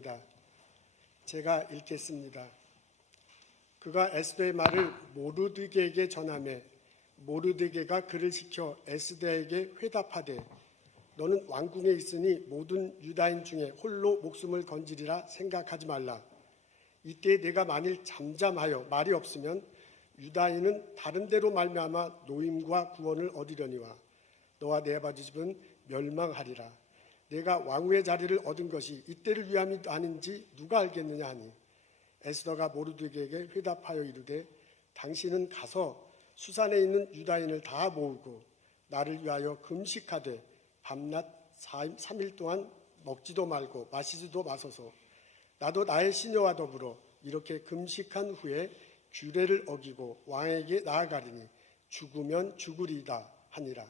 있습니다. 제가 읽겠습니다. 그가 에스더의 말을 모르드게에게 전하매 모르드게가 그를 시켜 에스더에게 회답하되 너는 왕궁에 있으니 모든 유다인 중에 홀로 목숨을 건지리라 생각하지 말라. 이때 내가 만일 잠잠하여 말이 없으면 유다인은 다른 데로 말미암아 노임과 구원을 얻으려니와 너와 내 아버지 집은 멸망하리라. 내가 왕후의 자리를 얻은 것이 이때를 위함이 아닌지 누가 알겠느냐 하니 에스더가 모르드게에게 회답하여 이르되 당신은 가서 수산에 있는 유다인을 다 모으고 나를 위하여 금식하되 밤낮 3일 동안 먹지도 말고 마시지도 마소서. 나도 나의 시녀와 더불어 이렇게 금식한 후에 규례를 어기고 왕에게 나아가리니 죽으면 죽으리이다 하니라.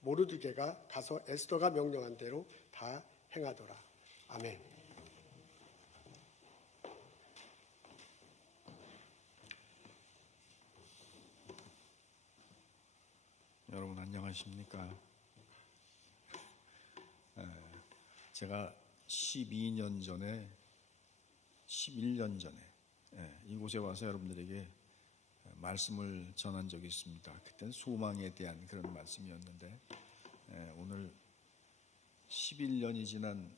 모르드게가 가서 에스더가 명령한 대로 다 행하더라. 아멘. 여러분 안녕하십니까? 제가 12년 전에 11년 전에 이곳에 와서 여러분들에게 말씀을 전한 적이 있습니다. 그때는 소망에 대한 그런 말씀이었는데 오늘 11년이 지난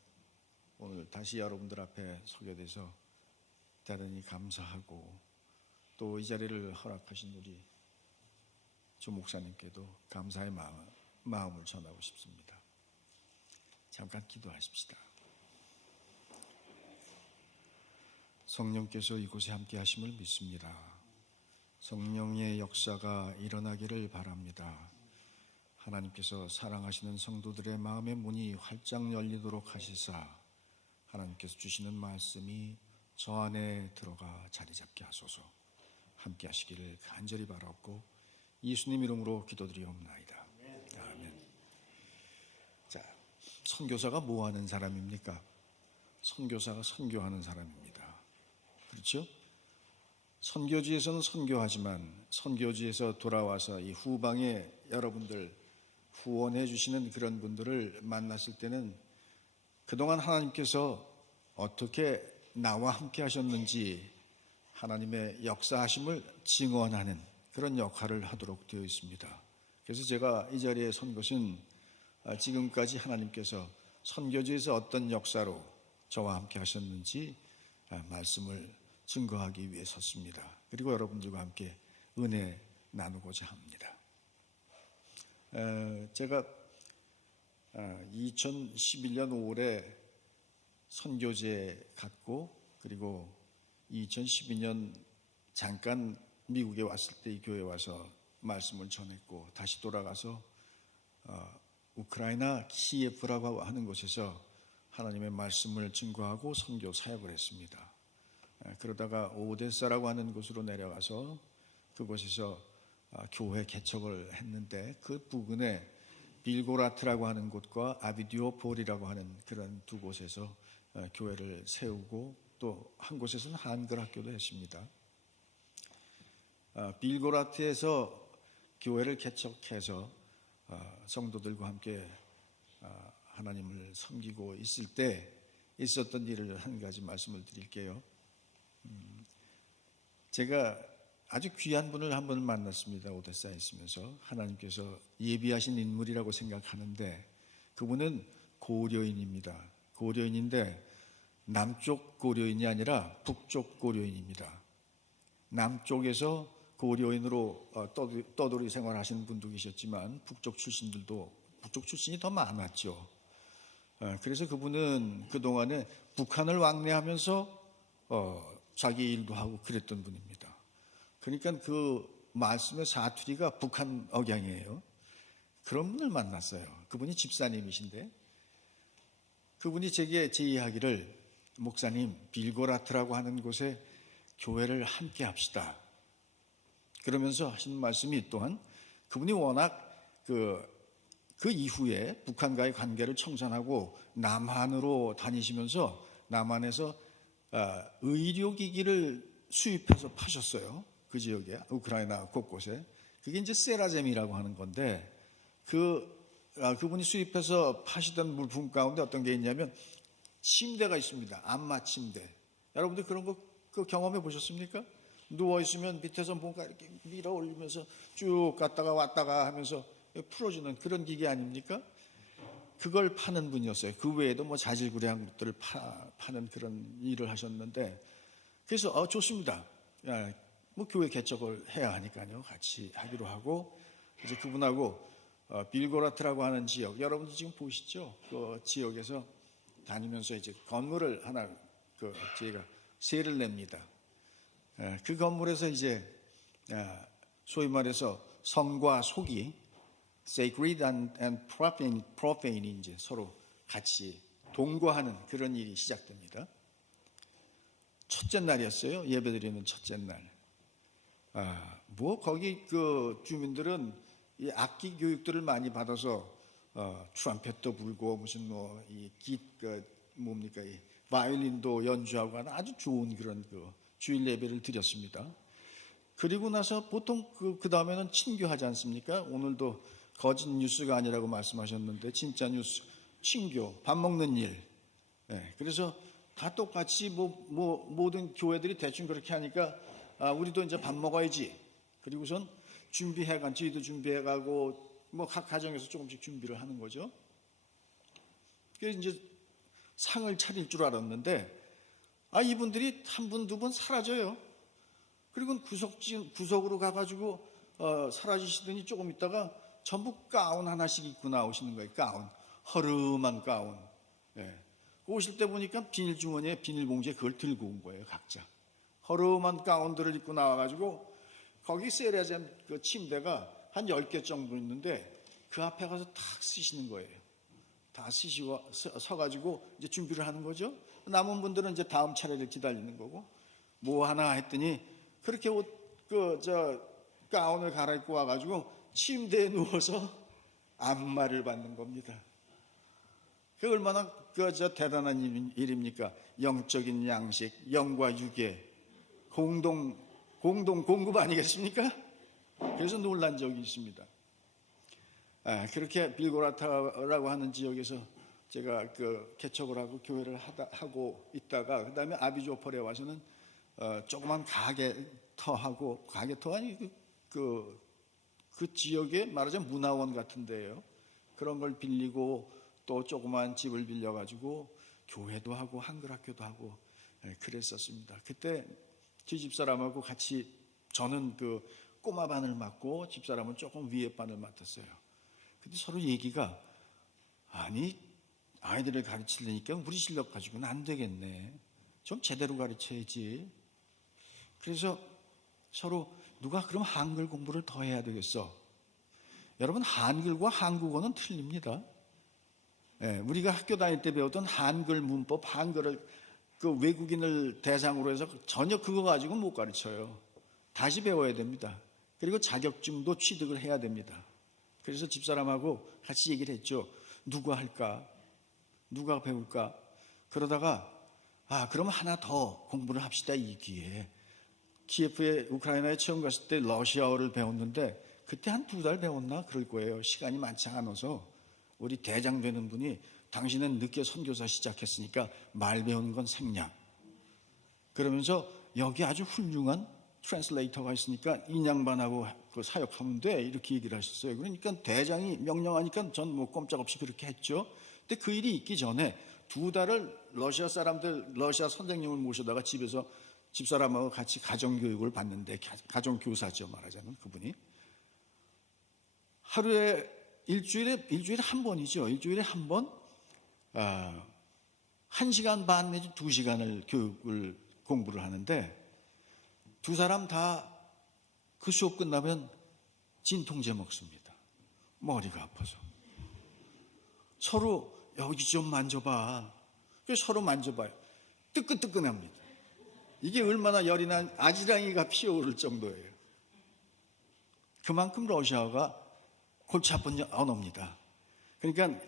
오늘 다시 여러분들 앞에 서게 돼서 대단히 감사하고 또 이 자리를 허락하신 우리 조 목사님께도 감사의 마음을 전하고 싶습니다. 잠깐 기도하십시다. 성령께서 이곳에 함께 하심을 믿습니다. 성령의 역사가 일어나기를 바랍니다. 하나님께서 사랑하시는 성도들의 마음의 문이 활짝 열리도록 하시사 하나님께서 주시는 말씀이 저 안에 들어가 자리 잡게 하소서. 함께 하시기를 간절히 바라옵고 예수님 이름으로 기도드리옵나이다. 아멘. 자, 선교사가 뭐 하는 사람입니까? 선교사가 선교하는 사람입니다. 그렇죠? 선교지에서는 선교하지만 선교지에서 돌아와서 이 후방에 여러분들 후원해 주시는 그런 분들을 만났을 때는 그동안 하나님께서 어떻게 나와 함께 하셨는지 하나님의 역사하심을 증언하는 그런 역할을 하도록 되어 있습니다. 그래서 제가 이 자리에 선 것은 지금까지 하나님께서 선교지에서 어떤 역사로 저와 함께 하셨는지 말씀을 증거하기 위해 섰습니다. 그리고 여러분들과 함께 은혜 나누고자 합니다. 제가 2011년 5월에 선교지에 갔고 그리고 2012년 잠깐 미국에 왔을 때 이 교회에 와서 말씀을 전했고 다시 돌아가서 우크라이나 키예프라고 하는 곳에서 하나님의 말씀을 증거하고 선교 사역을 했습니다. 그러다가 오데사라고 하는 곳으로 내려가서 그곳에서 교회 개척을 했는데 그 부근에 빌고라트라고 하는 곳과 아비디오폴이라고 하는 그런 두 곳에서 교회를 세우고 또 한 곳에서는 한글 학교도 했습니다. 빌고라트에서 교회를 개척해서 성도들과 함께 하나님을 섬기고 있을 때 있었던 일을 한 가지 말씀을 드릴게요. 제가 아주 귀한 분을 한 번 만났습니다. 오데사에 있으면서 하나님께서 예비하신 인물이라고 생각하는데 그분은 고려인입니다. 고려인인데 남쪽 고려인이 아니라 북쪽 고려인입니다. 남쪽에서 고려인으로 떠돌이 생활하시는 분도 계셨지만 북쪽 출신이 더 많았죠. 그래서 그분은 그동안에 북한을 왕래하면서 자기 일도 하고 그랬던 분입니다. 그러니까 그 말씀의 사투리가 북한 억양이에요. 그런 분을 만났어요. 그분이 집사님이신데 그분이 제게 제의하기를 목사님 빌고라트라고 하는 곳에 교회를 함께 합시다. 그러면서 하신 말씀이 또한 그분이 워낙 그 이후에 북한과의 관계를 청산하고 남한으로 다니시면서 남한에서 의료기기를 수입해서 파셨어요. 그 지역에 우크라이나 곳곳에. 그게 이제 세라젬이라고 하는 건데 그분이 수입해서 파시던 물품 가운데 어떤 게 있냐면 침대가 있습니다. 안마 침대. 여러분들 그런 거 경험해 보셨습니까? 누워 있으면 밑에서 뭔가 이렇게 밀어 올리면서 쭉 갔다가 왔다가 하면서 풀어주는 그런 기계 아닙니까? 그걸 파는 분이었어요. 그 외에도 뭐 자질구레한 것들을 파는 그런 일을 하셨는데, 그래서 좋습니다. 뭐 교회 개척을 해야 하니까요. 같이 하기로 하고, 이제 그분하고 빌고라트라고 하는 지역, 여러분들 지금 보시죠? 그 지역에서 다니면서 이제 건물을 하나 저희가 세를 냅니다. 그 건물에서 이제 소위 말해서 성과 속이 sacred and profane이 이제 서로 같이 동거하는 그런 일이 시작됩니다. 첫째 날이었어요. 예배드리는 첫째 날. 뭐 거기 그 주민들은 이 악기 교육들을 많이 받아서 트럼펫도 불고 무슨 뭡니까 이 바이올린도 연주하고 하는 아주 좋은 그런 주일 예배를 드렸습니다. 그리고 나서 보통 그 다음에는 친교하지 않습니까? 오늘도 거짓 뉴스가 아니라고 말씀하셨는데 진짜 뉴스, 친교, 밥 먹는 일. 그래서 다 똑같이 모든 교회들이 대충 그렇게 하니까 우리도 이제 밥 먹어야지. 그리고선 저희도 준비해가고 뭐 각 가정에서 조금씩 준비를 하는 거죠. 그래서 이제 상을 차릴 줄 알았는데 이분들이 한 분, 두 분 사라져요. 그리고 구석으로 가가지고 사라지시더니 조금 있다가 전부 가운 하나씩 입고 나오시는 거예요. 가운, 허름한 가운. 오실 때 보니까 비닐주머니에 비닐봉지에 그걸 들고 온 거예요. 각자 허름한 가운들을 입고 나와가지고 거기 세레젠 그 침대가 한 10개 정도 있는데 그 앞에 가서 탁 쓰시는 거예요. 다 쓰시고 서가지고 이제 준비를 하는 거죠. 남은 분들은 이제 다음 차례를 기다리는 거고, 뭐 하나 했더니 그렇게 가운을 갈아입고 와가지고 침대에 누워서 안마를 받는 겁니다. 그 얼마나 대단한 일입니까? 영적인 양식, 영과 육의 공동 공급 아니겠습니까? 그래서 놀란 적이 있습니다. 그렇게 빌고라타라고 하는 지역에서 제가 개척을 하고 교회를 하고 있다가 그 다음에 아비조펄에 와서는 조그만 가게터하고 가게터 아니 그 지역에 말하자면 문화원 같은 데예요. 그런 걸 빌리고 또 조그만 집을 빌려가지고 교회도 하고 한글학교도 하고 그랬었습니다. 그때 제 집사람하고 같이 저는 꼬마 반을 맡고 집사람은 조금 위에 반을 맡았어요. 근데 서로 얘기가 아이들을 가르치려니까 우리 실력 가지고는 안 되겠네. 좀 제대로 가르쳐야지. 그래서 서로 누가 그럼 한글 공부를 더 해야 되겠어. 여러분 한글과 한국어는 틀립니다. 우리가 학교 다닐 때 배웠던 한글 문법, 한글을 외국인을 대상으로 해서 전혀 그거 가지고 못 가르쳐요. 다시 배워야 됩니다. 그리고 자격증도 취득을 해야 됩니다. 그래서 집사람하고 같이 얘기를 했죠. 누가 할까? 누가 배울까? 그러다가 그럼 하나 더 공부를 합시다. 이 기회에 키예프에 우크라이나에 처음 갔을 때 러시아어를 배웠는데 그때 한 2달 배웠나 그럴 거예요. 시간이 많지 않아서 우리 대장 되는 분이 당신은 늦게 선교사 시작했으니까 말 배우는 건 생략. 그러면서 여기 아주 훌륭한 트랜슬레이터가 있으니까 인양반하고 사역하면 돼 이렇게 얘기를 하셨어요. 그러니까 대장이 명령하니까 전 뭐 꼼짝없이 그렇게 했죠. 근데 그 일이 있기 전에 2달을 러시아 선생님을 모셔다가 집에서 집사람하고 같이 가정교육을 받는데 가정교사죠 말하자면 그분이 하루에 일주일에 한 번이죠. 일주일에 한 번 1시간 반 내지 2시간을 공부를 하는데 두 사람 다 그 수업 끝나면 진통제 먹습니다. 머리가 아파서. 서로 여기 좀 만져봐. 그래서 서로 만져봐요. 뜨끈뜨끈합니다. 이게 얼마나 열이 난 아지랑이가 피어오를 정도예요. 그만큼 러시아어가 골치 아픈 언어입니다. 그러니까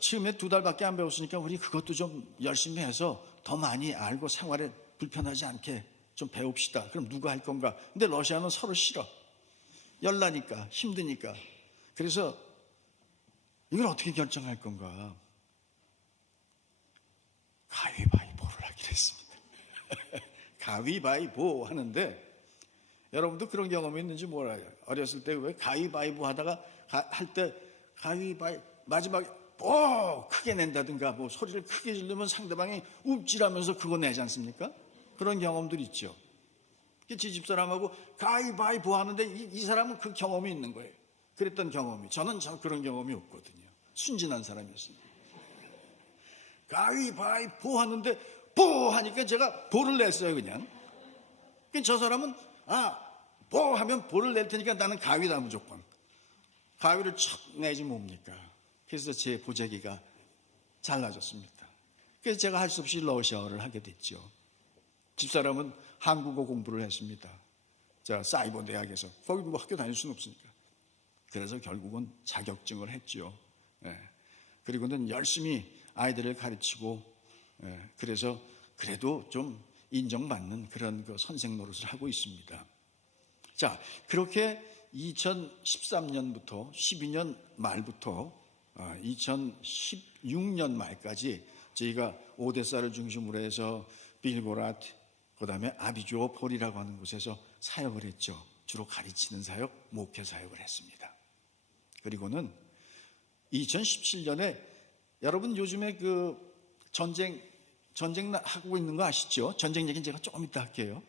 처음에 2달밖에 안 배웠으니까 우리 그것도 좀 열심히 해서 더 많이 알고 생활에 불편하지 않게 좀 배웁시다. 그럼 누가 할 건가? 근데 러시아는 서로 싫어. 열나니까 힘드니까. 그래서 이걸 어떻게 결정할 건가? 가위바위보를 하기로 했습니다. 가위바위보 하는데 여러분도 그런 경험이 있는지 몰라요. 어렸을 때 왜 가위바위보 하다가 할 때 마지막에 크게 낸다든가 뭐 소리를 크게 지르면 상대방이 웁질하면서 그거 내지 않습니까? 그런 경험들 있죠. 지 집사람하고 가위바위보 하는데 이 사람은 그 경험이 있는 거예요. 그랬던 경험이. 저는 그런 경험이 없거든요. 순진한 사람이었습니다. 가위바위보 하는데 보 하니까 제가 보를 냈어요. 그냥 저 사람은 보 하면 보를 낼 테니까 나는 가위다 무조건. 가위를 척 내지 뭡니까? 그래서 제 보자기가 잘라졌습니다. 그래서 제가 할 수 없이 러시아어를 하게 됐죠. 집사람은 한국어 공부를 했습니다. 사이버 대학에서. 거기 뭐 학교 다닐 수는 없으니까. 그래서 결국은 자격증을 했죠. 그리고는 열심히 아이들을 가르치고, 그래서 그래도 좀 인정받는 그런 그 선생 노릇을 하고 있습니다. 자, 그렇게 2013년부터 12년 말부터 2016년 말까지 저희가 오데사를 중심으로 해서 빌고라트, 그 다음에 아비조폴이라고 하는 곳에서 사역을 했죠. 주로 가르치는 사역, 목회 사역을 했습니다. 그리고는 2017년에 여러분 요즘에 그 전쟁 하고 있는 거 아시죠? 전쟁 얘기는 제가 조금 이따 할게요.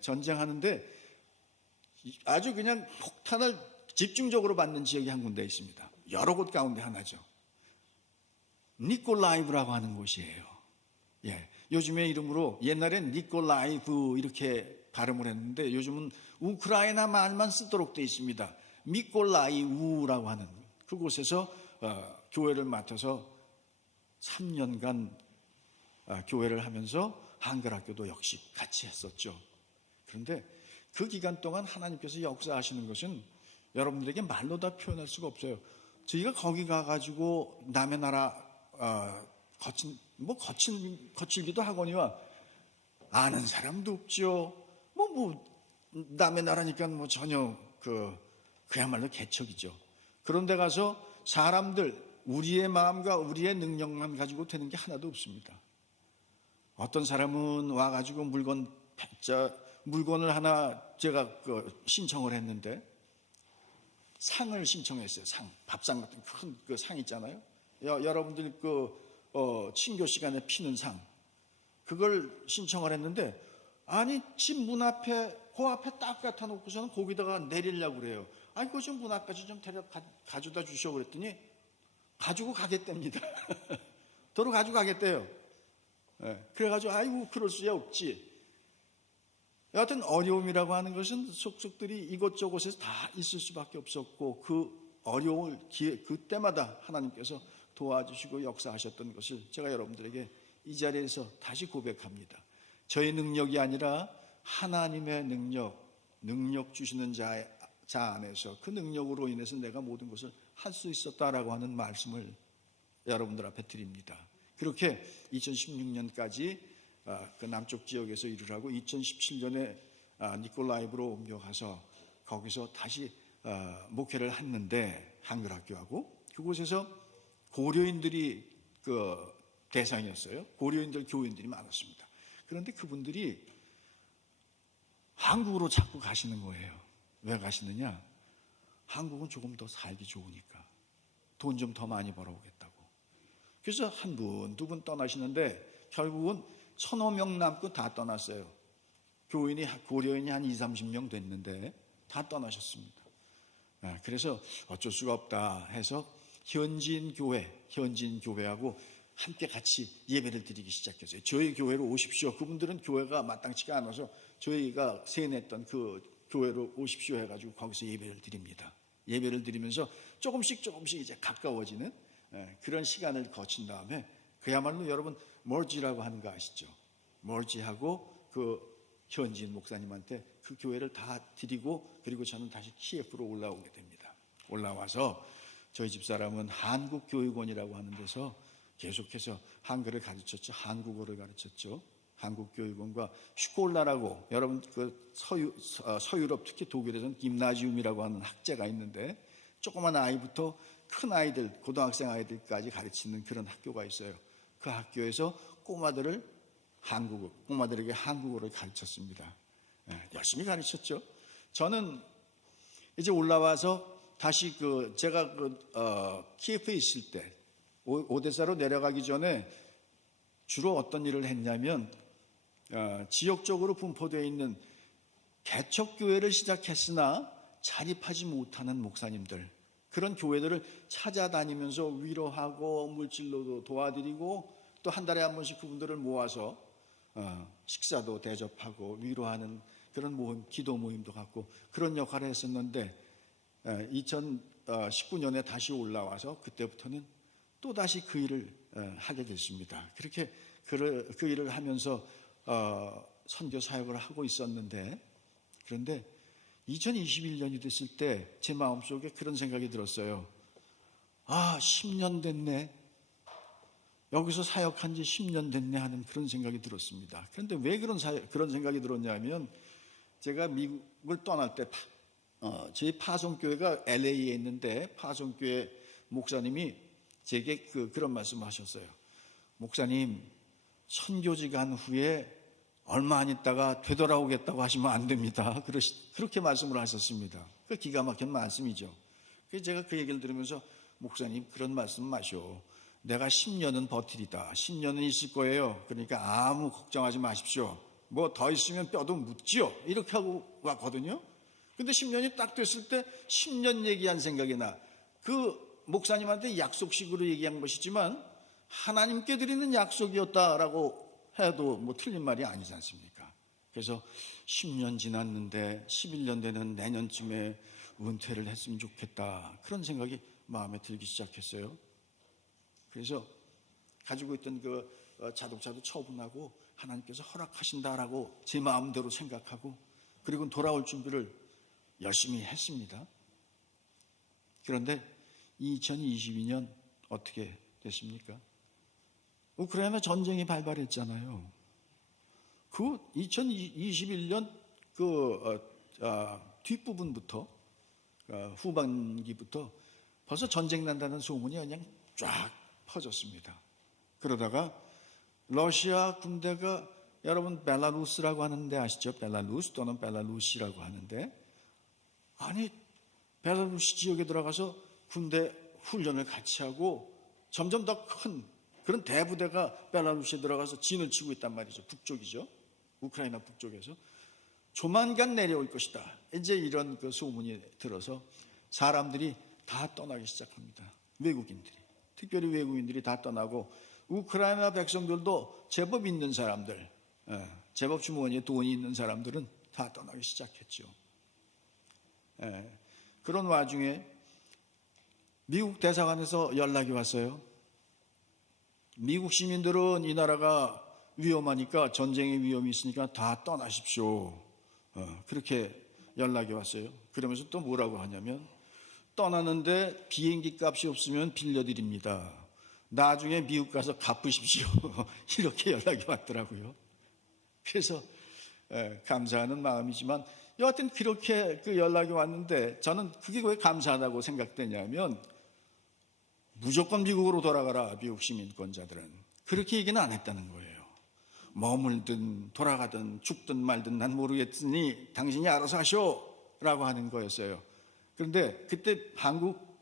전쟁하는데 아주 그냥 폭탄을 집중적으로 받는 지역이 한 군데 있습니다. 여러 곳 가운데 하나죠. 니콜라이브라고 하는 곳이에요. 요즘의 이름으로 옛날엔 니콜라이브 이렇게 발음을 했는데 요즘은 우크라이나 말만 쓰도록 되어 있습니다. 미콜라이우라고 하는 그곳에서 교회를 맡아서 3년간 교회를 하면서 한글학교도 역시 같이 했었죠. 그런데 그 기간 동안 하나님께서 역사하시는 것은 여러분들에게 말로 다 표현할 수가 없어요. 저희가 거기 가가지고 남의 나라 거칠기도 하거니와 아는 사람도 없죠. 남의 나라니까 전혀 그야말로 개척이죠. 그런데 가서 사람들 우리의 마음과 우리의 능력만 가지고 되는 게 하나도 없습니다. 어떤 사람은 와가지고 물건을 하나 제가 신청을 했는데 상을 신청했어요. 밥상 같은 큰 그 상 있잖아요. 여러분들 친교 시간에 피는 상. 그걸 신청을 했는데 아니 집 문 앞에 그 앞에 딱 갖다 놓고서는 거기다가 내리려고 그래요. 그거 좀 문 앞까지 좀 가져다 주셔 그랬더니 가지고 가겠답니다. 도로 가지고 가겠대요. 그래가지고 아이고 그럴 수야 없지. 여하튼 어려움이라고 하는 것은 속속들이 이곳저곳에서 다 있을 수밖에 없었고 그 어려움을 그때마다 하나님께서 도와주시고 역사하셨던 것을 제가 여러분들에게 이 자리에서 다시 고백합니다. 저의 능력이 아니라 하나님의 능력 주시는 자 안에서 그 능력으로 인해서 내가 모든 것을 할 수 있었다라고 하는 말씀을 여러분들 앞에 드립니다. 그렇게 2016년까지 그 남쪽 지역에서 일을 하고 2017년에 니콜라이브로 옮겨가서 거기서 다시 목회를 했는데 한글학교하고 그곳에서 고려인들이 그 대상이었어요. 고려인들 교인들이 많았습니다. 그런데 그분들이 한국으로 자꾸 가시는 거예요. 왜 가시느냐? 한국은 조금 더 살기 좋으니까 돈 좀 더 많이 벌어오겠다고. 그래서 한 분, 두 분 떠나시는데 결국은 1,000명 남고 다 떠났어요. 고려인이 한 20, 30명 됐는데 다 떠나셨습니다. 그래서 어쩔 수가 없다 해서 현지인 교회하고 함께 같이 예배를 드리기 시작했어요. 저희 교회로 오십시오. 그분들은 교회가 마땅치가 않아서 저희가 세뇌했던 그 교회로 오십시오 해가지고 거기서 예배를 드립니다. 예배를 드리면서 조금씩 이제 가까워지는 그런 시간을 거친 다음에 그야말로 여러분 멀지라고 하는 거 아시죠? 멀지하고 그 현지인 목사님한테 그 교회를 다 드리고 그리고 저는 다시 키예프로 올라오게 됩니다. 올라와서 저희 집사람은 한국교육원이라고 하는 데서 계속해서 한글을 가르쳤죠. 한국어를 가르쳤죠. 한국교육원과 슈콜라라고 여러분 그 서유럽 특히 독일에서는 김나지움이라고 하는 학제가 있는데 조그만 아이부터 큰 아이들 고등학생 아이들까지 가르치는 그런 학교가 있어요. 그 학교에서 꼬마들에게 한국어를 가르쳤습니다. 열심히 가르쳤죠. 저는 이제 올라와서 다시 제가 키예프에 있을 때 오데사로 내려가기 전에 주로 어떤 일을 했냐면 지역적으로 분포되어 있는 개척교회를 시작했으나 자립하지 못하는 목사님들, 그런 교회들을 찾아다니면서 위로하고 물질로도 도와드리고 또 한 달에 한 번씩 그분들을 모아서 식사도 대접하고 위로하는 그런 모임, 기도 모임도 갖고 그런 역할을 했었는데 2019년에 다시 올라와서 그때부터는 또다시 그 일을 하게 됐습니다. 그렇게 그 일을 하면서 선교 사역을 하고 있었는데, 그런데 2021년이 됐을 때 제 마음속에 그런 생각이 들었어요. 10년 됐네. 여기서 사역한 지 10년 됐네 하는 그런 생각이 들었습니다. 그런데 왜 그런 생각이 들었냐면, 제가 미국을 떠날 때 저희 파송교회가 LA에 있는데 파송교회 목사님이 제게 그런 말씀을 하셨어요. 목사님, 선교지 간 후에 얼마 안 있다가 되돌아오겠다고 하시면 안 됩니다. 그렇게 말씀을 하셨습니다. 그 기가 막힌 말씀이죠. 그래서 제가 그 얘기를 들으면서, 목사님 그런 말씀 마셔. 내가 10년은 버티리다. 10년은 있을 거예요. 그러니까 아무 걱정하지 마십시오. 뭐 더 있으면 뼈도 묻지요. 이렇게 하고 왔거든요. 근데 10년이 딱 됐을 때 10년 얘기한 생각이 나. 그 목사님한테 약속식으로 얘기한 것이지만 하나님께 드리는 약속이었다라고 해도 뭐 틀린 말이 아니지 않습니까? 그래서 10년 지났는데 11년 되는 내년쯤에 은퇴를 했으면 좋겠다, 그런 생각이 마음에 들기 시작했어요. 그래서 가지고 있던 자동차도 처분하고 하나님께서 허락하신다라고 제 마음대로 생각하고, 그리고 돌아올 준비를 열심히 했습니다. 그런데 2022년 어떻게 됐습니까? 우크라이나 전쟁이 발발했잖아요. 그 2021년 뒷부분부터 후반기부터 벌써 전쟁 난다는 소문이 그냥 쫙 퍼졌습니다. 그러다가 러시아 군대가, 여러분 벨라루스라고 하는데 아시죠? 벨라루스 또는 벨라루시라고 하는데, 아니 벨라루시 지역에 들어가서 군대 훈련을 같이 하고 점점 더 큰 그런 대부대가 벨라루시에 들어가서 진을 치고 있단 말이죠. 북쪽이죠. 우크라이나 북쪽에서 조만간 내려올 것이다. 이제 이런 소문이 들어서 사람들이 다 떠나기 시작합니다. 외국인들이, 특별히 외국인들이 다 떠나고, 우크라이나 백성들도 제법 있는 사람들, 제법 주머니에 돈이 있는 사람들은 다 떠나기 시작했죠. 그런 와중에 미국 대사관에서 연락이 왔어요. 미국 시민들은 이 나라가 위험하니까, 전쟁의 위험이 있으니까 다 떠나십시오. 그렇게 연락이 왔어요. 그러면서 또 뭐라고 하냐면, 떠나는데 비행기 값이 없으면 빌려드립니다. 나중에 미국 가서 갚으십시오. 이렇게 연락이 왔더라고요. 그래서 감사하는 마음이지만, 여하튼 그렇게 연락이 왔는데, 저는 그게 왜 감사하다고 생각되냐면, 무조건 미국으로 돌아가라, 미국 시민권자들은. 그렇게 얘기는 안 했다는 거예요. 머물든 돌아가든 죽든 말든 난 모르겠으니 당신이 알아서 하시오 라고 하는 거였어요. 그런데 그때 한국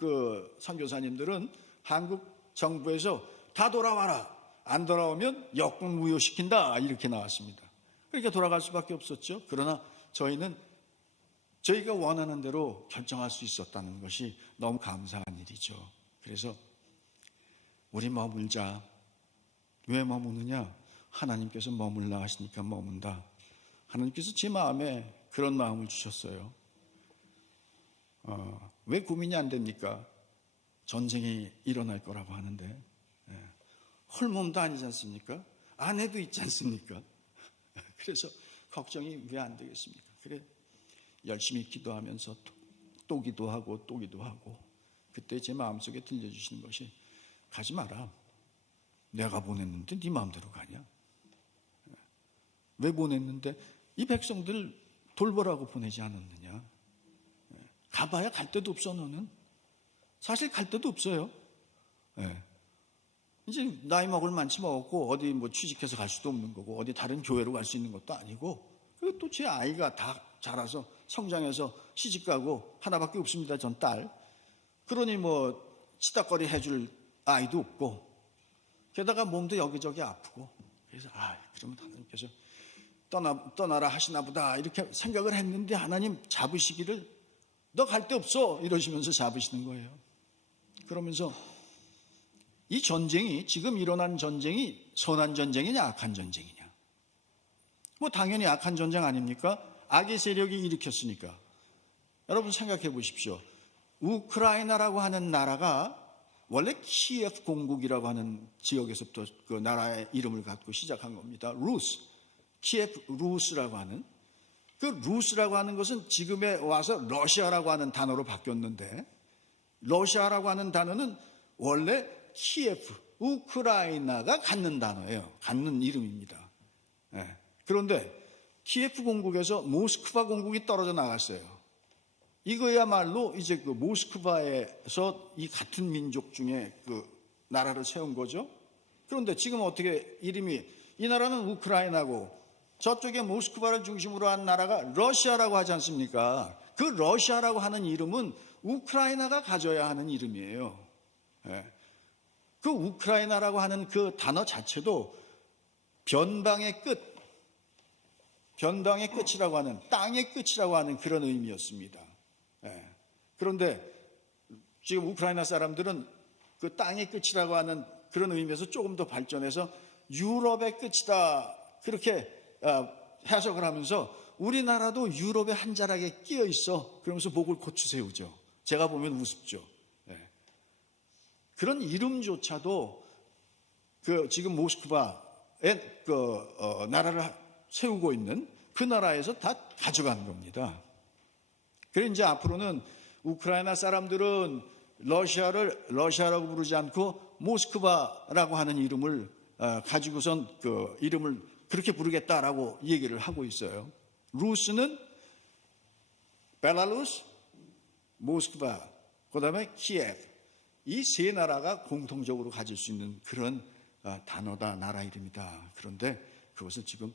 선교사님들은 한국 정부에서 다 돌아와라, 안 돌아오면 역군 무효시킨다, 이렇게 나왔습니다. 그러니까 돌아갈 수밖에 없었죠. 그러나 저희는 저희가 원하는 대로 결정할 수 있었다는 것이 너무 감사한 일이죠. 그래서 우리 머물자. 왜 머무느냐? 하나님께서 머물라 하시니까 머문다. 하나님께서 제 마음에 그런 마음을 주셨어요. 왜 고민이 안 됩니까? 전쟁이 일어날 거라고 하는데, 헐몸도 아니지 않습니까? 아내도 있지 않습니까? 그래서 걱정이 왜 안 되겠습니까? 그래, 열심히 기도하면서 또 기도하고 또 기도하고, 그때 제 마음속에 들려주시는 것이, 가지 마라. 내가 보냈는데 네 마음대로 가냐? 왜 보냈는데? 이 백성들 돌보라고 보내지 않았느냐? 가봐야 갈 데도 없어. 너는 사실 갈 데도 없어요. 이제 나이 먹을 만치 먹었고 어디 뭐 취직해서 갈 수도 없는 거고 어디 다른 교회로 갈 수 있는 것도 아니고, 그리고 또 제 아이가 다 자라서 성장해서 시집가고 하나밖에 없습니다. 전 딸. 그러니 뭐 치닥거리 해줄 아이도 없고, 게다가 몸도 여기저기 아프고, 그래서 그러면 하나님께서 떠나라 하시나 보다 이렇게 생각을 했는데, 하나님 잡으시기를 너 갈 데 없어 이러시면서 잡으시는 거예요. 그러면서 이 전쟁이, 지금 일어난 전쟁이 선한 전쟁이냐 악한 전쟁이냐? 뭐 당연히 악한 전쟁 아닙니까? 악의 세력이 일으켰으니까. 여러분 생각해 보십시오. 우크라이나라고 하는 나라가 원래 키예프 공국이라고 하는 지역에서부터 그 나라의 이름을 갖고 시작한 겁니다. 루스, 키예프 루스라고 하는, 그 루스라고 하는 것은 지금에 와서 러시아라고 하는 단어로 바뀌었는데, 러시아라고 하는 단어는 원래 키예프, 우크라이나가 갖는 단어예요. 갖는 이름입니다. 그런데 키예프 공국에서 모스크바 공국이 떨어져 나갔어요. 이거야말로 이제 그 모스크바에서 이 같은 민족 중에 그 나라를 세운 거죠. 그런데 지금 어떻게 이름이, 이 나라는 우크라이나고 저쪽에 모스크바를 중심으로 한 나라가 러시아라고 하지 않습니까? 그 러시아라고 하는 이름은 우크라이나가 가져야 하는 이름이에요. 그 우크라이나라고 하는 그 단어 자체도 변방의 끝, 변방의 끝이라고 하는, 땅의 끝이라고 하는 그런 의미였습니다. 그런데 지금 우크라이나 사람들은 그 땅의 끝이라고 하는 그런 의미에서 조금 더 발전해서 유럽의 끝이다 그렇게 해석을 하면서, 우리나라도 유럽의 한 자락에 끼어 있어 그러면서 목을 고추 세우죠. 제가 보면 우습죠. 그런 이름조차도 그 지금 모스크바에 나라를 세우고 있는 그 나라에서 다 가져간 겁니다. 그래서 이제 앞으로는 우크라이나 사람들은 러시아를 러시아라고 부르지 않고 모스크바라고 하는 이름을 가지고선 그 이름을 그렇게 부르겠다라고 얘기를 하고 있어요. 루스는 벨라루스, 모스크바, 그다음에 키예프, 이 세 나라가 공통적으로 가질 수 있는 그런 단어다, 나라 이름이다. 그런데 그것을 지금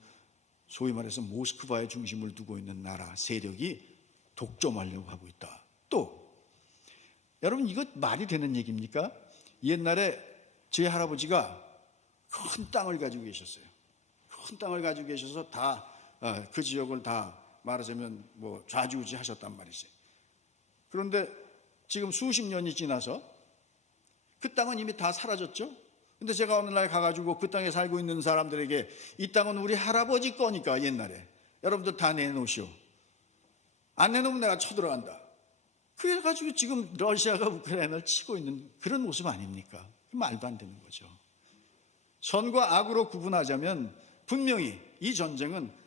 소위 말해서 모스크바의 중심을 두고 있는 나라 세력이 독점하려고 하고 있다. 또 여러분, 이거 말이 되는 얘기입니까? 옛날에 제 할아버지가 큰 땅을 가지고 계셨어요. 큰 땅을 가지고 계셔서 다 그 지역을 다 말하자면 뭐 좌지우지 하셨단 말이죠. 그런데 지금 수십 년이 지나서 그 땅은 이미 다 사라졌죠. 근데 제가 어느 날 가가지고 그 땅에 살고 있는 사람들에게 이 땅은 우리 할아버지 거니까 옛날에 여러분들 다 내놓으시오. 안 내놓으면 내가 쳐들어간다. 그래가지고 지금 러시아가 우크라이나를 치고 있는 그런 모습 아닙니까? 말도 안 되는 거죠. 선과 악으로 구분하자면 분명히 이 전쟁은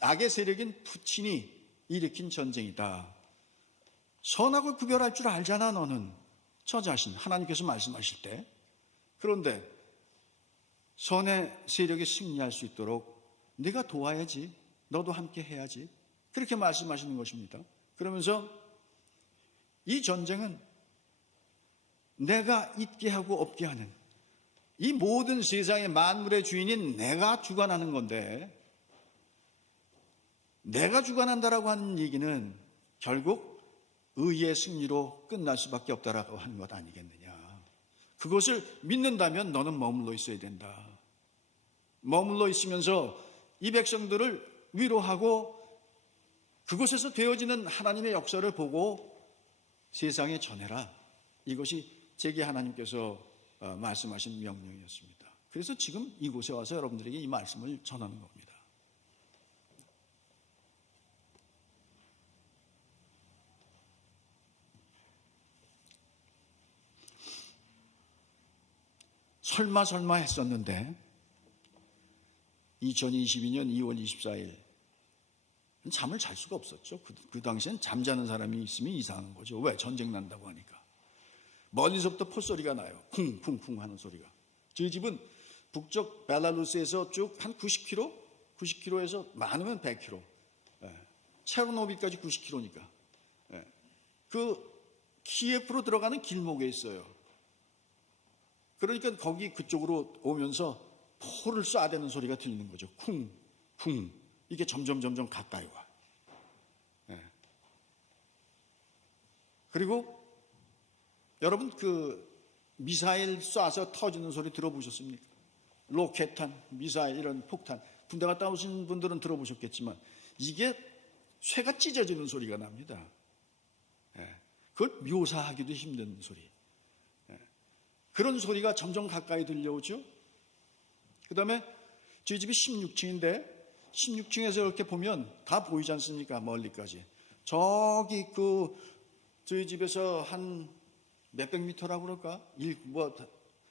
악의 세력인 푸틴이 일으킨 전쟁이다. 선악을 구별할 줄 알잖아 너는, 저 자신, 하나님께서 말씀하실 때. 그런데 선의 세력이 승리할 수 있도록 네가 도와야지, 너도 함께 해야지, 그렇게 말씀하시는 것입니다. 그러면서 이 전쟁은 내가 있게 하고 없게 하는, 이 모든 세상의 만물의 주인인 내가 주관하는 건데, 내가 주관한다라고 하는 얘기는 결국 의의 승리로 끝날 수밖에 없다라고 하는 것 아니겠느냐. 그것을 믿는다면 너는 머물러 있어야 된다. 머물러 있으면서 이 백성들을 위로하고 그곳에서 되어지는 하나님의 역사를 보고 세상에 전해라. 이것이 제게 하나님께서 말씀하신 명령이었습니다. 그래서 지금 이곳에 와서 여러분들에게 이 말씀을 전하는 겁니다. 설마 했었는데 2022년 2월 24일 잠을 잘 수가 없었죠. 그 당시엔 잠자는 사람이 있으면 이상한 거죠. 왜? 전쟁 난다고 하니까. 멀리서부터 포소리가 나요. 쿵쿵쿵 하는 소리가. 저희 집은 북쪽 벨라루스에서 쭉 한 90km에서 많으면 100km. 체르노빌까지 90km니까. 그 키예프로 들어가는 길목에 있어요. 그러니까 거기 그쪽으로 오면서 포를 쏴대는 소리가 들리는 거죠. 쿵, 쿵. 이게 점점 가까이 와. 예. 그리고 여러분 그 미사일 쏴서 터지는 소리 들어보셨습니까? 로켓탄, 미사일 이런 폭탄. 군대 갔다 오신 분들은 들어보셨겠지만 이게 쇠가 찢어지는 소리가 납니다. 예. 그걸 묘사하기도 힘든 소리. 예. 그런 소리가 점점 가까이 들려오죠. 그 다음에 저희 집이 16층인데 16층에서 이렇게 보면 다 보이지 않습니까? 멀리까지. 저기 그 저희 집에서 한 몇백 미터라고 그럴까?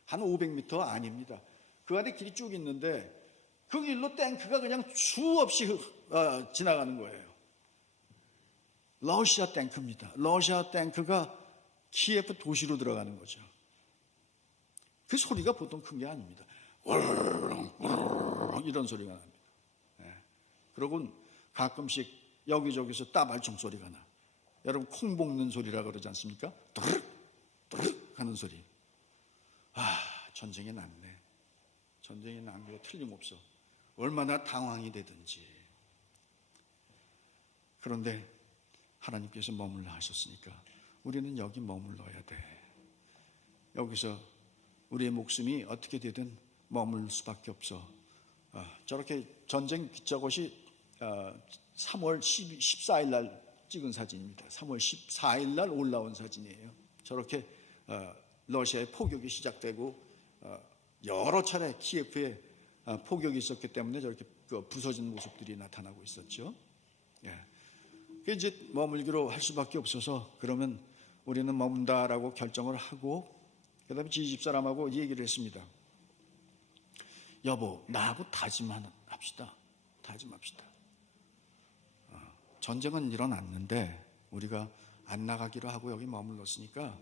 한 500미터 아닙니다. 그 안에 길이 쭉 있는데 그 길로 탱크가 그냥 수없이 지나가는 거예요. 러시아 탱크입니다. 러시아 탱크가 키예프 도시로 들어가는 거죠. 그 소리가 보통 큰 게 아닙니다. 이런 소리가 납니다. 네. 그러고 가끔씩 여기저기서 따발총 소리가 나. 여러분 콩 볶는 소리라 그러지 않습니까? 또르륵 또르륵 하는 소리. 전쟁이 났네. 전쟁이 난 게 틀림없어. 얼마나 당황이 되든지. 그런데 하나님께서 머물러 하셨으니까 우리는 여기 머물러야 돼. 여기서 우리의 목숨이 어떻게 되든 머물 수밖에 없어. 저렇게 전쟁 저것이 3월 14일 날 찍은 사진입니다. 3월 14일 날 올라온 사진이에요. 저렇게 러시아의 포격이 시작되고 여러 차례 키예프에 포격이 있었기 때문에 저렇게 부서진 모습들이 나타나고 있었죠. 예. 이제 머물기로 할 수밖에 없어서 그러면 우리는 머문다라고 결정을 하고 그다음에 지 집사람하고 얘기를 했습니다. 여보, 나하고 다짐합시다. 다짐합시다. 전쟁은 일어났는데 우리가 안 나가기로 하고 여기 머물렀으니까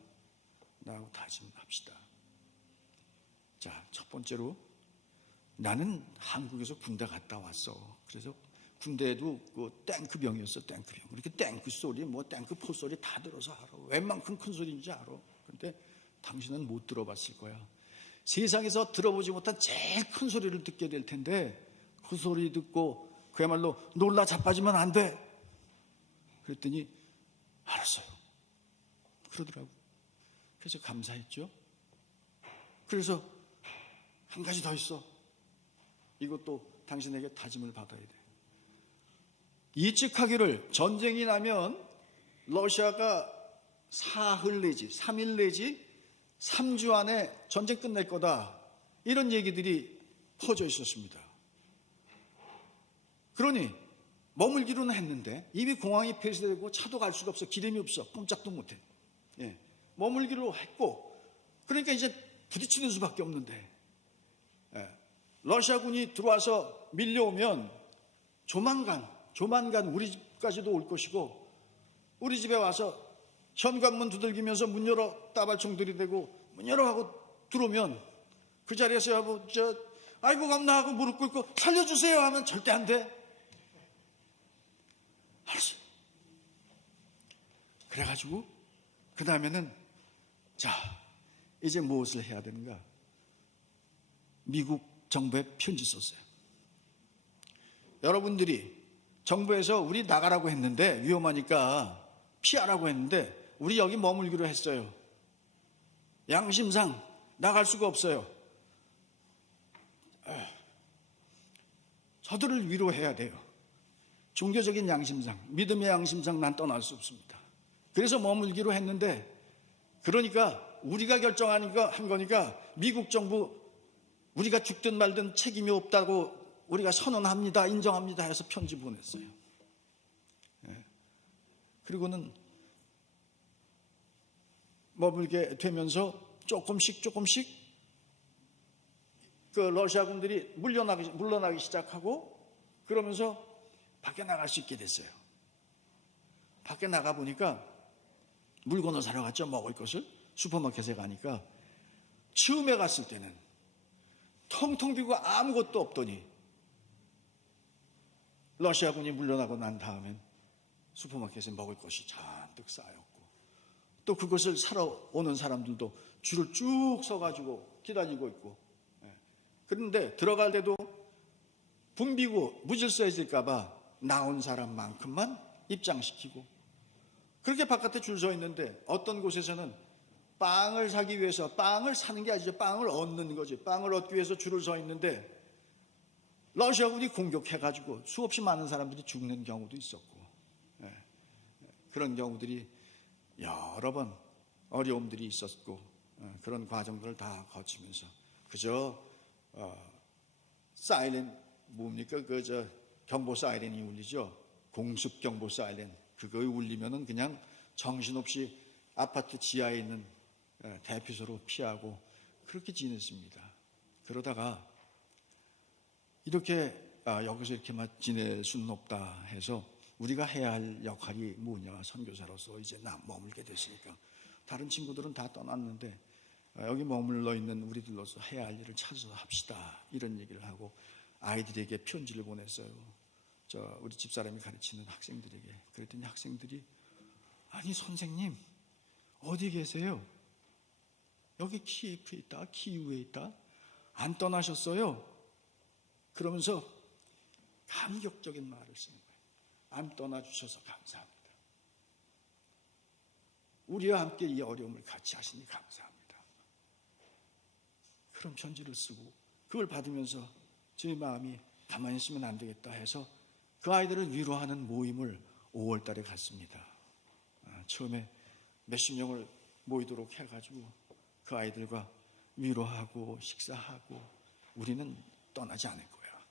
나하고 다짐합시다. 자, 첫 번째로 나는 한국에서 군대 갔다 왔어. 그래서 군대에도 그 탱크병이었어, 탱크병. 그렇게 탱크 소리, 탱크 포 소리 다 들어서 알아. 웬만큼 큰 소리인지 알아. 그런데 당신은 못 들어봤을 거야. 세상에서 들어보지 못한 제일 큰 소리를 듣게 될 텐데 그 소리 듣고 그야말로 놀라 자빠지면 안 돼. 그랬더니 알았어요. 그러더라고. 그래서 감사했죠. 그래서 한 가지 더 있어. 이것도 당신에게 다짐을 받아야 돼. 예측하기를 전쟁이 나면 러시아가 사흘 내지 3일 내지 3주 안에 전쟁 끝낼 거다. 이런 얘기들이 퍼져 있었습니다. 그러니 머물기로는 했는데 이미 공항이 폐쇄되고 차도 갈 수가 없어. 기름이 없어. 꼼짝도 못해. 예. 머물기로 했고 그러니까 이제 부딪히는 수밖에 없는데 러시아군이 들어와서 밀려오면 조만간 우리 집까지도 올 것이고 우리 집에 와서 현관문 두들기면서 문 열어 따발총 들이대고 문 열어 하고 들어오면 그 자리에서 여보 아이고 감나 하고 무릎 꿇고 살려주세요 하면 절대 안 돼. 알았어. 그래가지고 그 다음에는 자 이제 무엇을 해야 되는가. 미국 정부에 편지 썼어요. 여러분들이 정부에서 우리 나가라고 했는데 위험하니까 피하라고 했는데 우리 여기 머물기로 했어요. 양심상 나갈 수가 없어요. 저들을 위로해야 돼요. 종교적인 양심상, 믿음의 양심상 난 떠날 수 없습니다. 그래서 머물기로 했는데 그러니까 우리가 결정하니까 한 거니까 미국 정부 우리가 죽든 말든 책임이 없다고 우리가 선언합니다. 인정합니다 해서 편지 보냈어요. 그리고는 머물게 되면서 조금씩 그 러시아군들이 물러나기 시작하고 그러면서 밖에 나갈 수 있게 됐어요. 밖에 나가 보니까 물건을 사러 갔죠. 먹을 것을 슈퍼마켓에 가니까 처음에 갔을 때는 텅텅 비고 아무것도 없더니 러시아군이 물러나고 난 다음엔 슈퍼마켓에 먹을 것이 잔뜩 쌓였고 또 그것을 사러 오는 사람들도 줄을 쭉 서가지고 기다리고 있고. 그런데 들어갈 때도 붐비고 무질서해질까 봐 나온 사람만큼만 입장시키고, 그렇게 바깥에 줄 서 있는데 어떤 곳에서는 빵을 사기 위해서, 빵을 사는 게 아니죠, 빵을 얻는 거지, 빵을 얻기 위해서 줄을 서 있는데 러시아군이 공격해가지고 수없이 많은 사람들이 죽는 경우도 있었고, 그런 경우들이 여러 번 어려움들이 있었고, 그런 과정들을 다 거치면서 그저 사이렌 뭡니까, 경보 사이렌이 울리죠. 공습 경보 사이렌, 그거 울리면은 그냥 정신없이 아파트 지하에 있는 대피소로 피하고 그렇게 지냈습니다. 그러다가 이렇게 여기서 이렇게만 지낼 수는 없다 해서 우리가 해야 할 역할이 뭐냐, 선교사로서 이제 머물게 됐으니까 다른 친구들은 다 떠났는데 여기 머물러 있는 우리들로서 해야 할 일을 찾아서 합시다, 이런 얘기를 하고 아이들에게 편지를 보냈어요. 우리 집사람이 가르치는 학생들에게. 그랬더니 학생들이, 아니 선생님 어디 계세요? 여기 키예프에 있다, 키이우에 있다, 안 떠나셨어요? 그러면서 감격적인 말을 쓰는 거예요. 안 떠나주셔서 감사합니다. 우리와 함께 이 어려움을 같이 하시니 감사합니다. 그런 편지를 쓰고 그걸 받으면서 제 마음이 가만히 있으면 안 되겠다 해서 그 아이들을 위로하는 모임을 5월 달에 갔습니다. 처음에 몇십 명을 모이도록 해가지고 그 아이들과 위로하고 식사하고, 우리는 떠나지 않을 거야.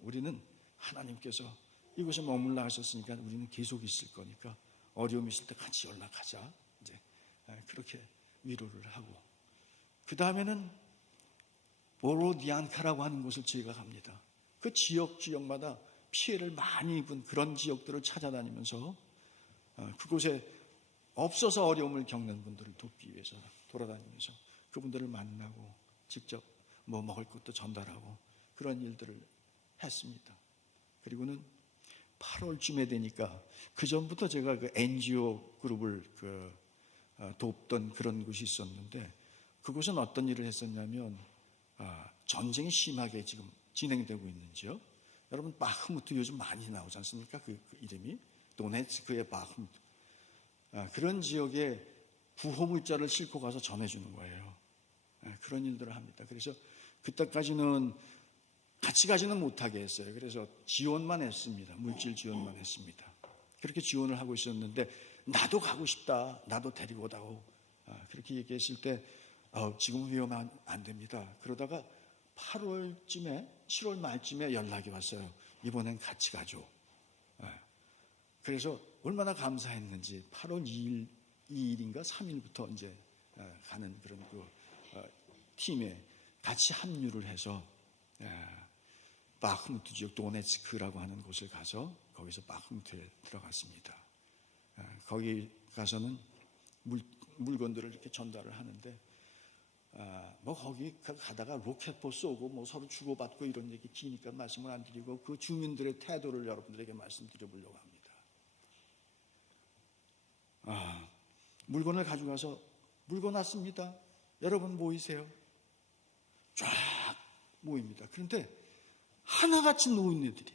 우리는 하나님께서 이곳에 머물러 하셨으니까 우리는 계속 있을 거니까 어려움 있을 때 같이 연락하자. 이제 그렇게 위로를 하고, 그 다음에는 보로디안카라고 하는 곳을 저희가 갑니다. 그 지역마다 피해를 많이 입은 그런 지역들을 찾아다니면서 그곳에 없어서 어려움을 겪는 분들을 돕기 위해서 돌아다니면서 그분들을 만나고 직접 먹을 것도 전달하고 그런 일들을 했습니다. 그리고는 8월쯤에 되니까, 그 전부터 제가 그 NGO 그룹을 돕던 그런 곳이 있었는데, 그곳은 어떤 일을 했었냐면, 전쟁이 심하게 지금 진행되고 있는지요. 여러분 바흐무트 요즘 많이 나오지 않습니까? 그 이름이 도네츠크의 바흐무트. 그런 지역에 구호 물자를 싣고 가서 전해주는 거예요. 그런 일들을 합니다. 그래서 그때까지는 같이 가지는 못하게 했어요. 그래서 지원만 했습니다. 물질 지원만 했습니다. 그렇게 지원을 하고 있었는데, 나도 가고 싶다, 나도 데리고 오다오, 그렇게 얘기했을 때 지금 위험하면 안 됩니다. 그러다가 8월쯤에, 7월 말쯤에 연락이 왔어요. 이번엔 같이 가죠. 그래서 얼마나 감사했는지 8월 2일인가 3일부터 이제 가는 그런 팀에 같이 합류를 해서 바흐무트 지역 도네츠크라고 하는 곳을 가서 거기서 바흐무트에 들어갔습니다. 거기 가서는 물건들을 이렇게 전달을 하는데, 거기 가다가 로켓포 쏘고 서로 주고받고 이런 얘기 기니까 말씀을 안 드리고 그 주민들의 태도를 여러분들에게 말씀드려 보려고 합니다. 물건을 가져가서, 물건 왔습니다, 여러분 모이세요. 쫙 모입니다. 그런데 하나같이 노인네들이,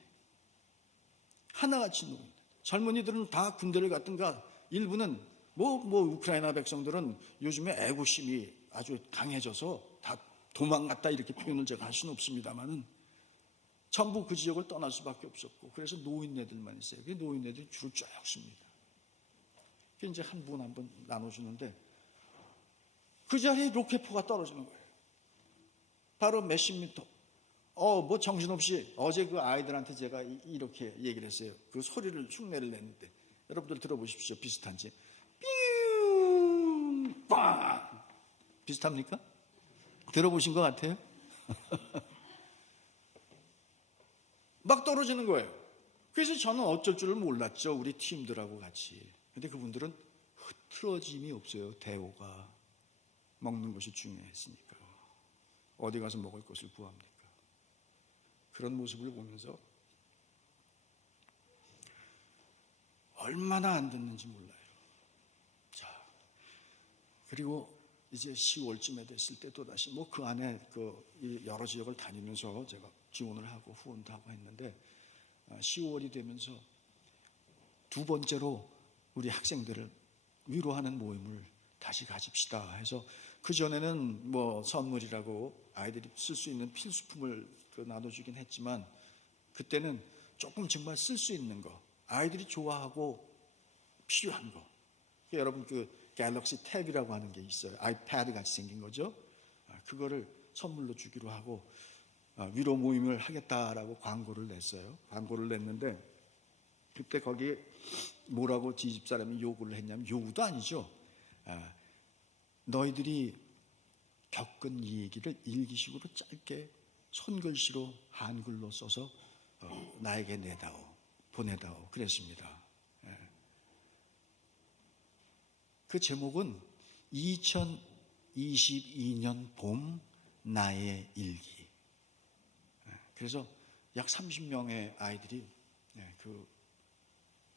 하나같이 노인네들. 젊은이들은 다 군대를 갔든가, 일부는 우크라이나 백성들은 요즘에 애국심이 아주 강해져서 다 도망갔다, 이렇게 표현을 제가 할 수는 없습니다만은 전부 그 지역을 떠날 수밖에 없었고, 그래서 노인네들만 있어요. 그 노인네들이 줄을 쫙 씁니다. 이제 한 분 한 분 나눠주는데, 그 자리에 로켓포가 떨어지는 거예요. 바로 몇십 미터. 정신없이 어제 그 아이들한테 제가 이렇게 얘기를 했어요. 그 소리를 흉내를 냈는데, 여러분들 들어보십시오. 비슷한지. 삥! 빵! 비슷합니까? 들어보신 것 같아요? 막 떨어지는 거예요. 그래서 저는 어쩔 줄을 몰랐죠. 우리 팀들하고 같이. 근데 그분들은 흐트러짐이 없어요. 대오가. 먹는 것이 중요했으니까. 어디 가서 먹을 것을 구합니까? 그런 모습을 보면서 얼마나 안 듣는지 몰라요. 자, 그리고 이제 10월쯤에 됐을 때 또다시 뭐 그 안에 이 여러 지역을 다니면서 제가 지원을 하고 후원도 하고 했는데 10월이 되면서 두 번째로 우리 학생들을 위로하는 모임을 다시 가집시다 해서 그전에는 뭐 선물이라고 아이들이 쓸 수 있는 필수품을 나눠주긴 했지만 그때는 조금 정말 쓸 수 있는 거, 아이들이 좋아하고 필요한 거. 여러분 갤럭시 탭이라고 하는 게 있어요. 아이패드 같이 생긴 거죠. 그거를 선물로 주기로 하고 위로 모임을 하겠다라고 광고를 냈어요. 광고를 냈는데 그때 거기에 뭐라고 집사람이 요구를 했냐면, 요구도 아니죠. 너희들이 겪은 이 얘기를 일기식으로 짧게 손글씨로 한글로 써서 나에게 내다오, 보내다오 그랬습니다. 그 제목은 2022년 봄 나의 일기. 그래서 약 30명의 아이들이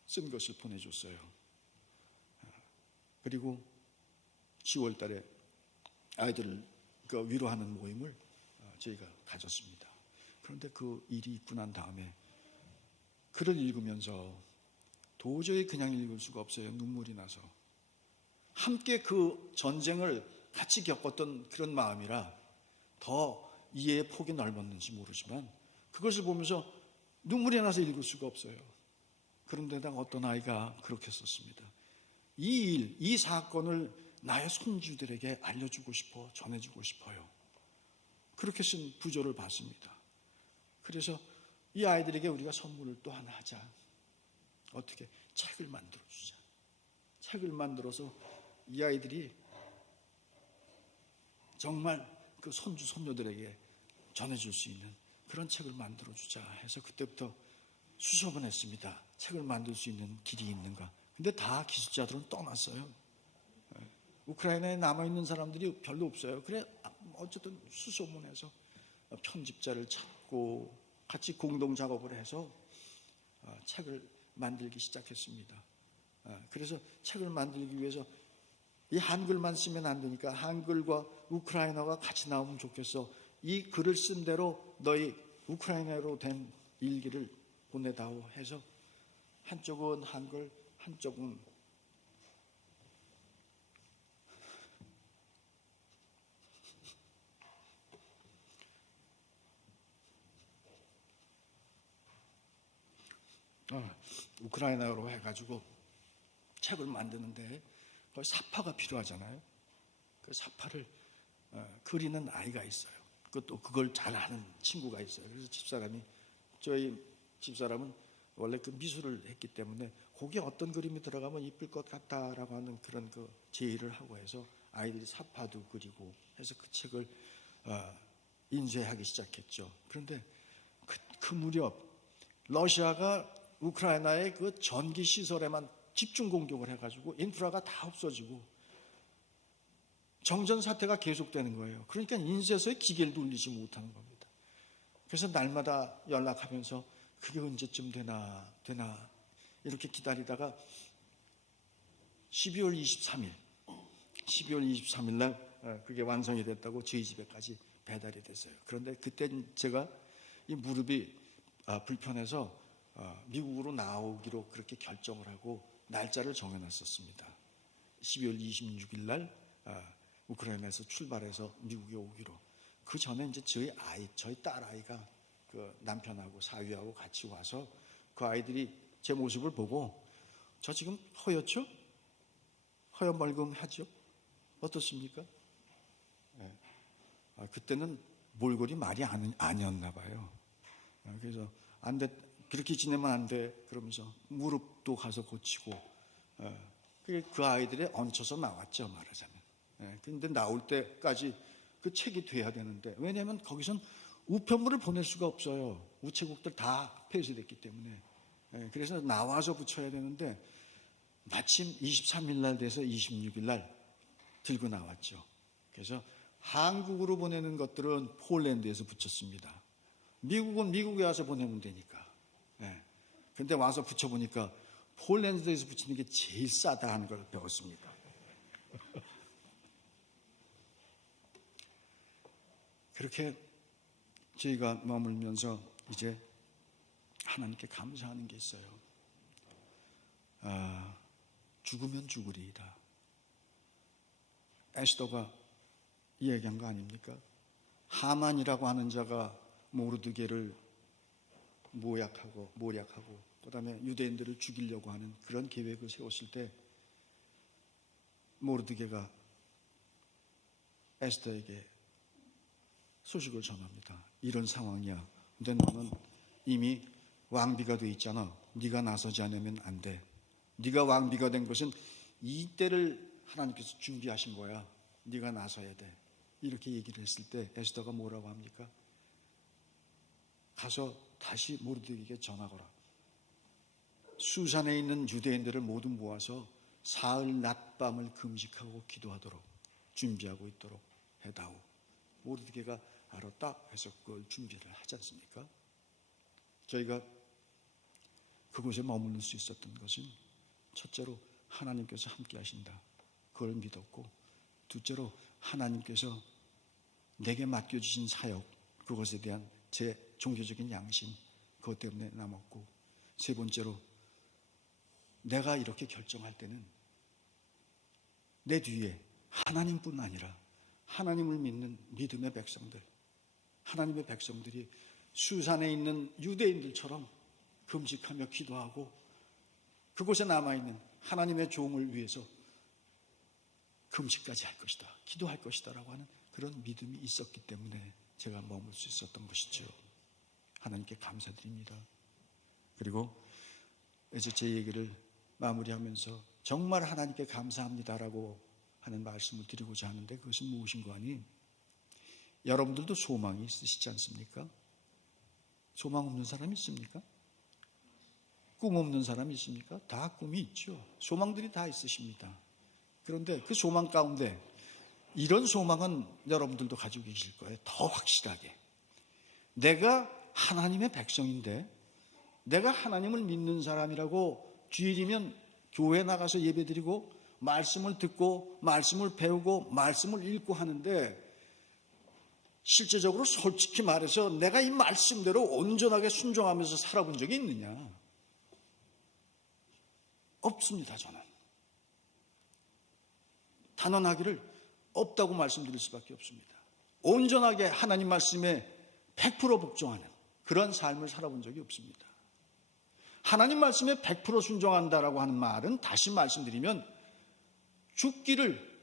쓴 것을 보내줬어요. 그리고 10월 달에 아이들을 위로하는 모임을 저희가 가졌습니다. 그런데 그 일이 있고 난 다음에 글을 읽으면서 도저히 그냥 읽을 수가 없어요. 눈물이 나서. 함께 그 전쟁을 같이 겪었던 그런 마음이라 더 이해의 폭이 넓었는지 모르지만 그것을 보면서 눈물이 나서 읽을 수가 없어요. 그런데다가 어떤 아이가 그렇게 썼습니다. 이 일, 이 사건을 나의 손주들에게 알려주고 싶어, 전해주고 싶어요. 그렇게 쓴 부조를 봤습니다. 그래서 이 아이들에게 우리가 선물을 또 하나 하자. 어떻게? 책을 만들어주자. 책을 만들어서 이 아이들이 정말 그 손주, 손녀들에게 전해줄 수 있는 그런 책을 만들어주자 해서 그때부터 수셔번 했습니다. 책을 만들 수 있는 길이 있는가. 근데 다 기술자들은 떠났어요. 우크라이나에 남아있는 사람들이 별로 없어요. 그래 어쨌든 수소문해서 편집자를 찾고 같이 공동 작업을 해서 책을 만들기 시작했습니다. 그래서 책을 만들기 위해서 이 한글만 쓰면 안 되니까 한글과 우크라이나가 같이 나오면 좋겠어. 이 글을 쓴 대로 너희 우크라이나로 된 일기를 보내다오 해서 한쪽은 한글, 한쪽은 우크라이나로 해가지고 책을 만드는데 거기 사파가 필요하잖아요. 그 사파를 그리는 아이가 있어요. 그것도 그걸 잘하는 친구가 있어요. 그래서 저희 집사람은 원래 그 미술을 했기 때문에 거기에 어떤 그림이 들어가면 이쁠 것 같다라고 하는 그런 제의를 하고 해서 아이들이 사파도 그리고 해서 그 책을 인쇄하기 시작했죠. 그런데 그 무렵 러시아가 우크라이나의 그 전기 시설에만 집중 공격을 해가지고 인프라가 다 없어지고 정전 사태가 계속되는 거예요. 그러니까 인쇄소에 기계를 돌리지 못하는 겁니다. 그래서 날마다 연락하면서 그게 언제쯤 되나 이렇게 기다리다가 12월 23일 날 그게 완성이 됐다고 저희 집에까지 배달이 됐어요. 그런데 그때 제가 이 무릎이 불편해서 미국으로 나오기로 그렇게 결정을 하고 날짜를 정해놨었습니다. 12월 26일 날 우크라이나에서 출발해서 미국에 오기로. 그 전에 이제 저희 딸 아이가 그 남편하고 사위하고 같이 와서 그 아이들이 제 모습을 보고 저 지금 허옇죠? 허여멀끔하죠? 어떻습니까? 네. 그때는 몰골이 말이 아니었나 봐요. 그래서 안 돼, 그렇게 지내면 안 돼. 그러면서 무릎도 가서 고치고, 그 아이들에 얹혀서 나왔죠, 말하자면. 근데 나올 때까지 그 책이 돼야 되는데, 왜냐하면 거기선 우편물을 보낼 수가 없어요. 우체국들 다 폐쇄됐기 때문에. 그래서 나와서 붙여야 되는데, 마침 23일 날 돼서 26일 날 들고 나왔죠. 그래서 한국으로 보내는 것들은 폴란드에서 붙였습니다. 미국은 미국에 와서 보내면 되니까. 근데 와서 붙여보니까 폴란드에서 붙이는 게 제일 싸다 하는 걸 배웠습니다. 그렇게 저희가 머물면서 이제 하나님께 감사하는 게 있어요. 죽으면 죽으리이다. 에스더가 이야기한 거 아닙니까? 하만이라고 하는 자가 모르드게를 모략하고 그다음에 유대인들을 죽이려고 하는 그런 계획을 세웠을 때 모르드게가 에스더에게 소식을 전합니다. 이런 상황이야. 근데 너는 이미 왕비가 돼 있잖아. 네가 나서지 않으면 안 돼. 네가 왕비가 된 것은 이 때를 하나님께서 준비하신 거야. 네가 나서야 돼. 이렇게 얘기를 했을 때 에스더가 뭐라고 합니까? 가서 다시 모르드게에게 전하거라. 수산에 있는 유대인들을 모두 모아서 사흘 낮밤을 금식하고 기도하도록 준비하고 있도록 해다오. 모르드게가 알았다 해서 그걸 준비를 하지 않습니까? 저희가 그곳에 머무를 수 있었던 것은 첫째로 하나님께서 함께 하신다. 그걸 믿었고, 둘째로 하나님께서 내게 맡겨주신 사역, 그것에 대한 제 종교적인 양심, 그것 때문에 남았고, 세 번째로 내가 이렇게 결정할 때는 내 뒤에 하나님뿐 아니라 하나님을 믿는 믿음의 백성들, 하나님의 백성들이 수산에 있는 유대인들처럼 금식하며 기도하고 그곳에 남아있는 하나님의 종을 위해서 금식까지 할 것이다, 기도할 것이다 라고 하는 그런 믿음이 있었기 때문에 제가 머물 수 있었던 것이죠. 하나님께 감사드립니다. 그리고 이제 제 얘기를 마무리하면서 정말 하나님께 감사합니다라고 하는 말씀을 드리고자 하는데, 그것은 무엇인가 하니, 여러분들도 소망이 있으시지 않습니까? 소망 없는 사람이 있습니까? 꿈 없는 사람이 있습니까? 다 꿈이 있죠. 소망들이 다 있으십니다. 그런데 그 소망 가운데 이런 소망은 여러분들도 가지고 계실 거예요. 더 확실하게. 내가 하나님의 백성인데, 내가 하나님을 믿는 사람이라고 주일이면 교회 나가서 예배드리고 말씀을 듣고 말씀을 배우고 말씀을 읽고 하는데, 실제적으로 솔직히 말해서 내가 이 말씀대로 온전하게 순종하면서 살아본 적이 있느냐? 없습니다. 저는 단언하기를 없다고 말씀드릴 수밖에 없습니다. 온전하게 하나님 말씀에 100% 복종하는 그런 삶을 살아본 적이 없습니다. 하나님 말씀에 100% 순종한다라고 하는 말은, 다시 말씀드리면 죽기를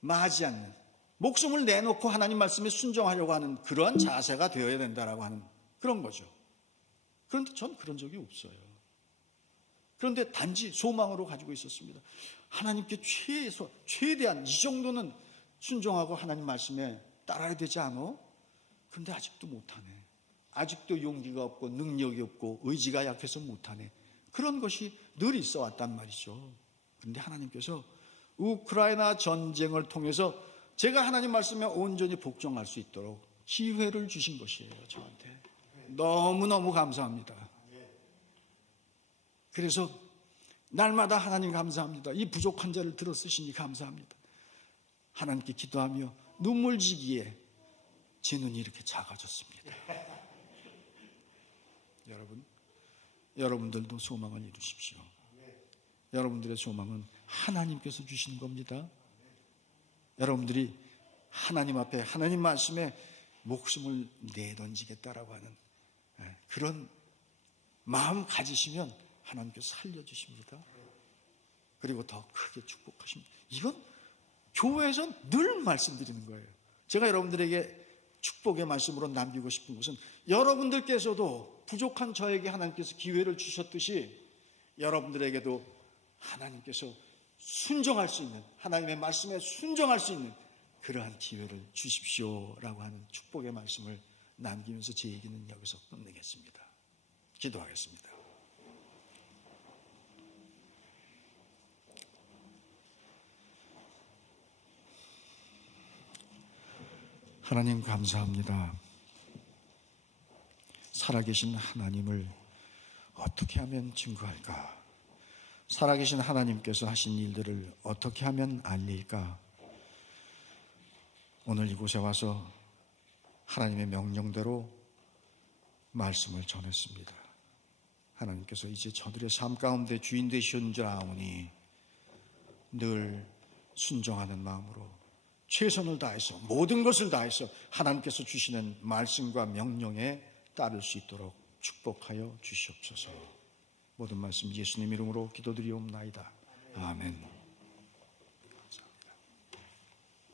마지 않는, 목숨을 내놓고 하나님 말씀에 순종하려고 하는 그러한 자세가 되어야 된다라고 하는 그런 거죠. 그런데 전 그런 적이 없어요. 그런데 단지 소망으로 가지고 있었습니다. 하나님께 최대한 이 정도는 순종하고 하나님 말씀에 따라야 되지 않아? 그런데 아직도 못하네. 아직도 용기가 없고 능력이 없고 의지가 약해서 못하네. 그런 것이 늘 있어 왔단 말이죠. 그런데 하나님께서 우크라이나 전쟁을 통해서 제가 하나님 말씀에 온전히 복종할 수 있도록 기회를 주신 것이에요. 저한테 너무너무 감사합니다. 그래서 날마다 하나님 감사합니다. 이 부족한 자를 들어 쓰시니 감사합니다. 하나님께 기도하며 눈물 지기에 제 눈이 이렇게 작아졌습니다. 여러분들도 소망을 이루십시오. 여러분들의 소망은 하나님께서 주시는 겁니다. 여러분들이 하나님 앞에 하나님 말씀에 목숨을 내던지겠다라고 하는 그런 마음 가지시면 하나님께서 살려주십니다. 그리고 더 크게 축복하십니다. 이건 교회에서 늘 말씀드리는 거예요. 제가 여러분들에게 축복의 말씀으로 남기고 싶은 것은, 여러분들께서도 부족한 저에게 하나님께서 기회를 주셨듯이 여러분들에게도 하나님께서 순종할 수 있는, 하나님의 말씀에 순종할 수 있는 그러한 기회를 주십시오라고 하는 축복의 말씀을 남기면서 제 얘기는 여기서 끝내겠습니다. 기도하겠습니다. 하나님 감사합니다. 살아계신 하나님을 어떻게 하면 증거할까? 살아계신 하나님께서 하신 일들을 어떻게 하면 알릴까? 오늘 이곳에 와서 하나님의 명령대로 말씀을 전했습니다. 하나님께서 이제 저들의 삶 가운데 주인 되시는 줄 아오니 늘 순종하는 마음으로 최선을 다해서 모든 것을 다해서 하나님께서 주시는 말씀과 명령에 따를 수 있도록 축복하여 주시옵소서. 모든 말씀 예수님 이름으로 기도드리옵나이다. 아멘.